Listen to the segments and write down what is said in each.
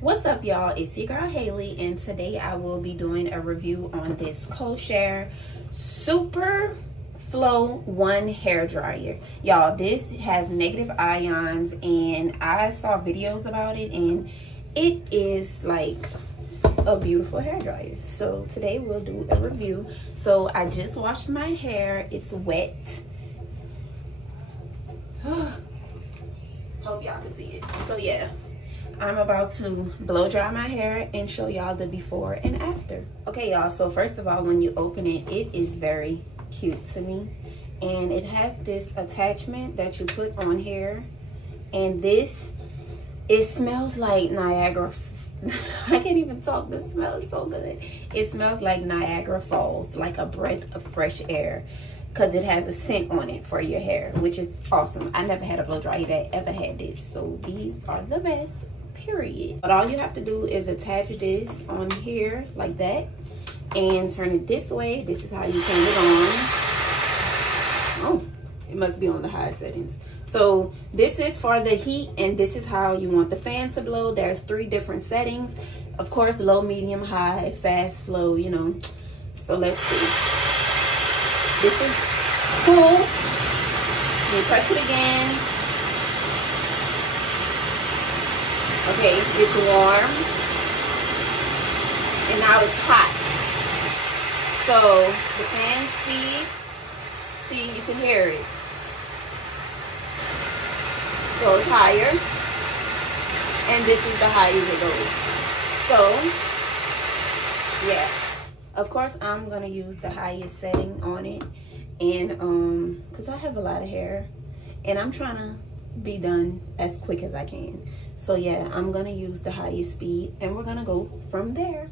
What's up, y'all? It's your girl Haley, and today I will be doing a review on this Coshare Super Flow 1 hair dryer. Y'all, this has negative ions, and I saw videos about it, and it is like a beautiful hair dryer. So today we'll do a review. So I just washed my hair. It's wet. Hope y'all can see it. So yeah, I'm about to blow dry my hair and show y'all the before and after. Okay, y'all, so first of all, when you open it, it is very cute to me. And it has this attachment that you put on here. And this, it smells like Niagara. I can't even talk, the smell is so good. It smells like Niagara Falls, like a breath of fresh air, because it has a scent on it for your hair, which is awesome. I never had a blow dryer that ever had this, so these are the best, period. But all you have to do is attach this on here like that and turn it this way. This is how you turn it on. Oh, it must be on the high settings. So this is for the heat, and this is how you want the fan to blow. There's 3 different settings. Of course, low, medium, high, fast, slow, you know. So let's see. This is cool. You press it again. Okay, it's warm. And now it's hot. So the fan speed, see, you can hear it. Goes higher, and this is the highest it goes. So yeah, of course I'm gonna use the highest setting on it, and because I have a lot of hair and I'm trying to be done as quick as I can. So yeah, I'm gonna use the highest speed, and we're gonna go from there.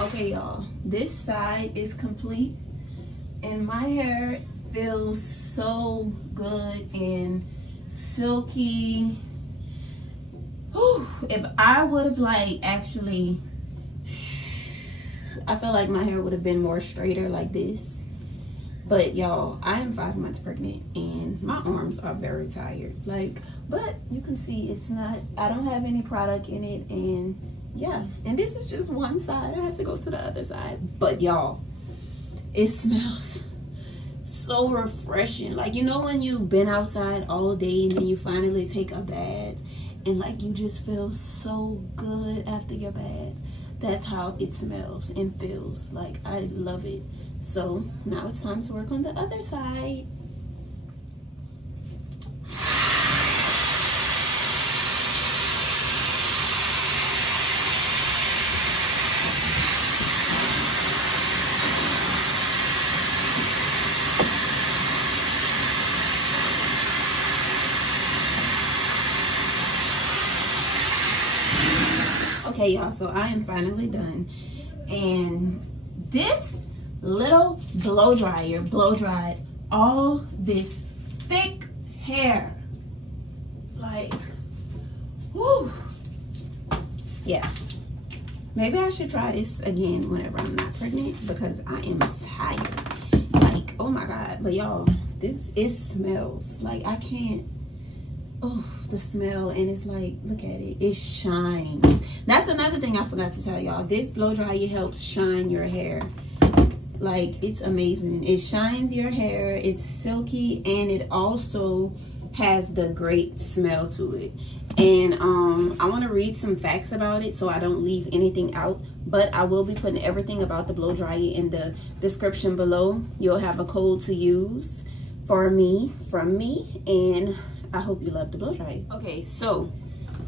Okay, y'all, this side is complete, and my hair feels so good and silky. Whew. If I would have like actually, I feel like my hair would have been more straighter like this. But y'all, I am 5 months pregnant and my arms are very tired. Like, but you can see it's not, I don't have any product in it, and yeah, and this is just one side. I have to go to the other side. But y'all, it smells so refreshing. Like, you know when you've been outside all day and then you finally take a bath and like you just feel so good after your bath? That's how it smells and feels. Like, I love it. So now it's time to work on the other side. Okay, y'all, so I am finally done, and this little blow dryer blow dried all this thick hair. Like, whoo. Yeah. Maybe I should try this again whenever I'm not pregnant, because I am tired. Like, oh my God. But y'all, it smells. Like, I can't. Oh, the smell. And it's like, look at it. It shines. That's another thing I forgot to tell y'all. This blow dryer helps shine your hair. Like, it's amazing. It shines your hair. It's silky, and it also has the great smell to it. And I want to read some facts about it so I don't leave anything out, but I will be putting everything about the blow dryer in the description below. You'll have a code to use from me, and I hope you love the blow dryer. Okay, so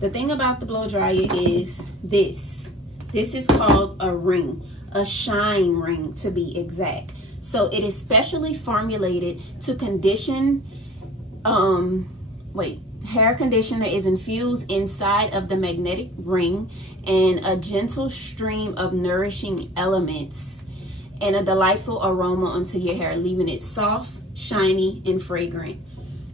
the thing about the blow dryer is this is called a ring, a ShineRing to be exact. So it is specially formulated to condition hair conditioner is infused inside of the magnetic ring, and a gentle stream of nourishing elements and a delightful aroma onto your hair, leaving it soft, shiny, and fragrant.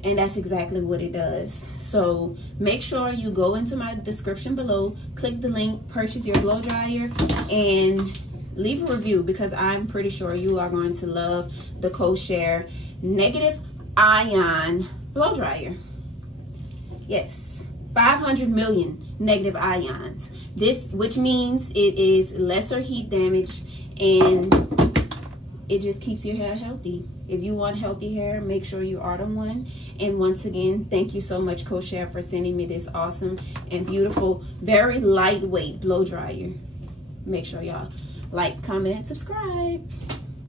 And that's exactly what it does. So make sure you go into my description below, click the link, purchase your blow dryer, and leave a review, because I'm pretty sure you are going to love the Coshare negative ion blow dryer. Yes, 500 million negative ions. Which means it is lesser heat damage, and it just keeps your hair healthy. If you want healthy hair, make sure you order one. And once again, thank you so much, Coshare, for sending me this awesome and beautiful, very lightweight blow dryer. Make sure y'all like, comment, subscribe.